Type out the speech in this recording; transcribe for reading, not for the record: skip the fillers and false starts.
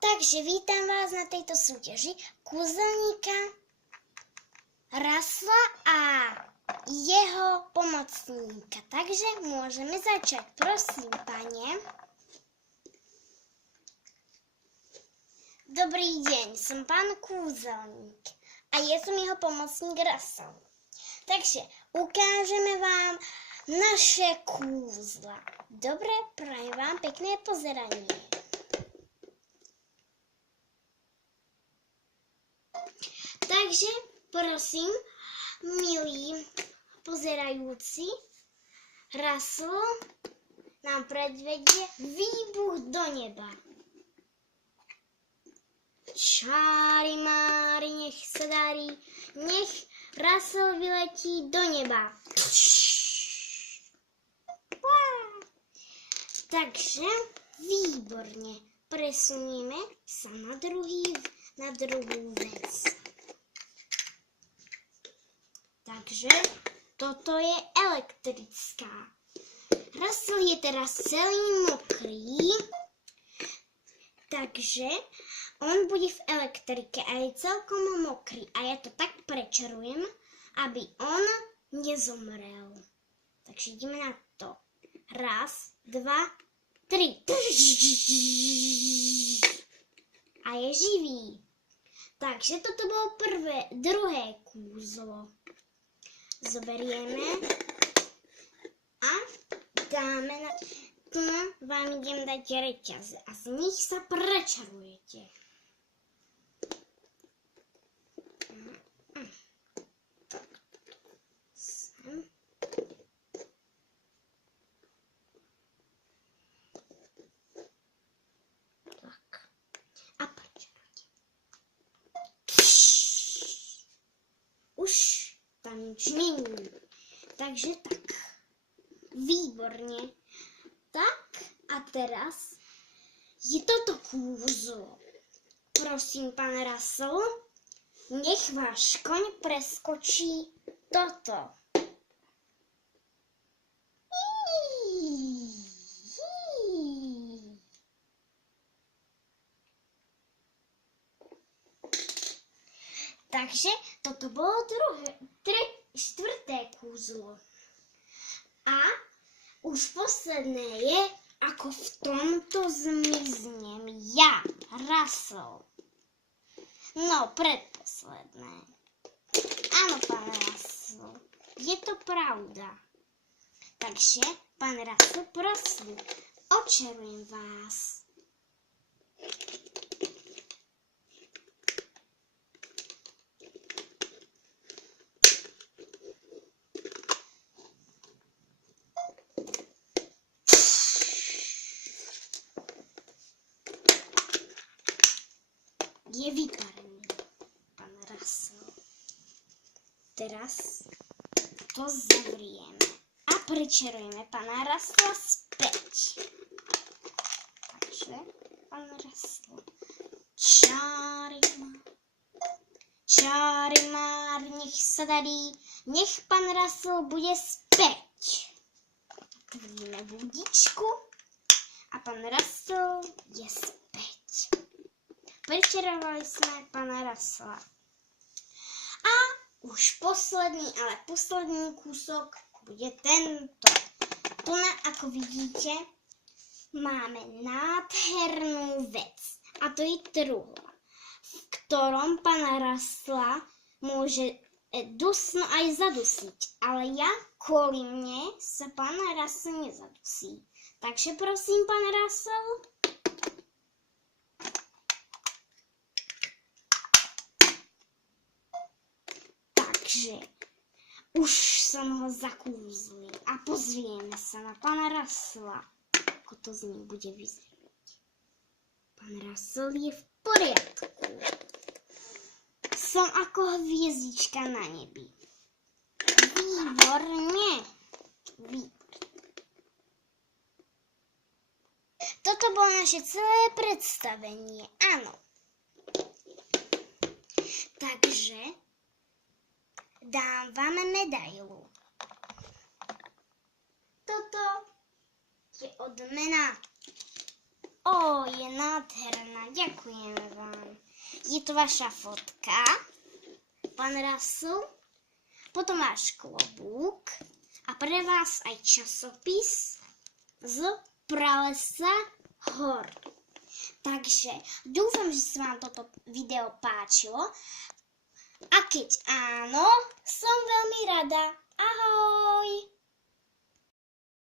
Takže vítám vás na této soutěži kouzelníka Russella a jeho pomocníka. Takže můžeme začít. Prosím, paně. Dobrý den, jsem pan kouzelník a já jsem jeho pomocník Russell. Takže ukážeme vám naše kůzla. Dobré, prajem vám pěkné pozerání. Takže prosím, milí pozerající, Russell nám předvedě výbuch do neba. Čáry máry, nech se darí, nech Russell vyletí do neba. Takže výborně. Presuníme se na druhou věc. Takže toto je elektrická. Russell je teda celý mokrý, takže on bude v elektrike a je celkom mokrý. A já to tak prečarujem, aby on nezomrel. Takže jdeme na to. 1, 2, 3. A je živý. Takže toto bylo druhé kůzlo. Zoberieme a dáme na... Tu vám idem dať reťaze a z nich sa prečarujete. Tak, sem. Tak. A prečarujte. Už tam nič není. Takže tak. Výborně. Tak a teraz je toto kúzlo. Prosím, pan Russell, nech váš koň preskočí toto. Takže toto bylo čtvrté kúzlo. A už posledné je, ako v tomto zmiznem ja, Russell. No, predposledné. Áno, pán Russell, je to pravda. Takže, pán Russell, prosím, očarujem vás. Je vyparený, pan Russell. Teraz to zavrieme a pričarujeme pana Russella späť. Takže, pan Russell, čáry már, nech sa darí, nech pan Russell bude späť. Otvoríme budičku a pan Russell je späť. Pričarovali jsme pana Russella. A už poslední, ale poslední kúsok bude tento. Tu, ako vidíte, máme nádhernú vec. A to je truhla, v ktorom pana Russella môže dusno aj zadusiť. Ale kvôli mne sa pana Russell nezadusí. Takže prosím, pan Russell, takže už som ho zakúzlil a pozrieme sa na pana Russella, ako to z ním bude vyzerať. Pan Russell je v poriadku. Som ako hviezdička na nebi. Výborne. Toto bolo naše celé predstavenie, áno. Takže dám vám medailu. Toto je odmena je nádherná, ďakujeme vám. Je to vaša fotka, pán Russell, potom váš klobúk a pre vás aj časopis z pralesa hor. Takže dúfam, že sa vám toto video páčilo a keď áno, som veľmi rada. Ahoj!